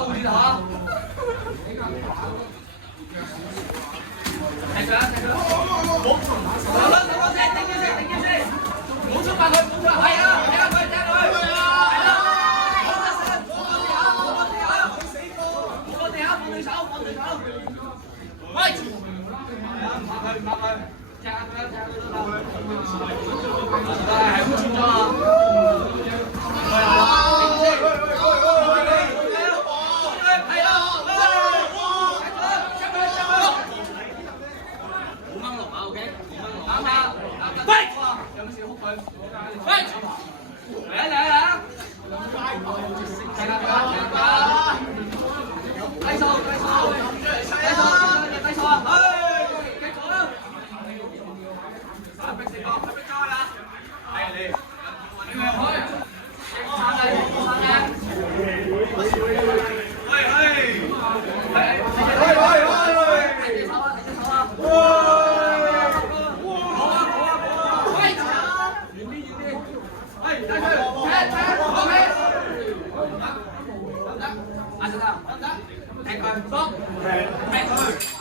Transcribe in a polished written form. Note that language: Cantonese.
護住嚇。睇上睇上，冇手啦手啦先，頂住先頂住先，冇出發佢冇出發，係啊睇下佢睇下佢，係啦，冇得射，冇個地下，冇個地下，冇對手冇對手，喂，唔怕佢唔怕佢，踢下佢踢下佢都得，係好專咗啊！係啊！喂，嚟啊嚟啊嚟啊！係啦係啦係啦，低數低數低數低數啊！繼續啦！逼死我，逼咗啦！係你，你咪開，撐你撐你！喂喂，睇隻手啊睇隻手啊！踢佢，踢佢。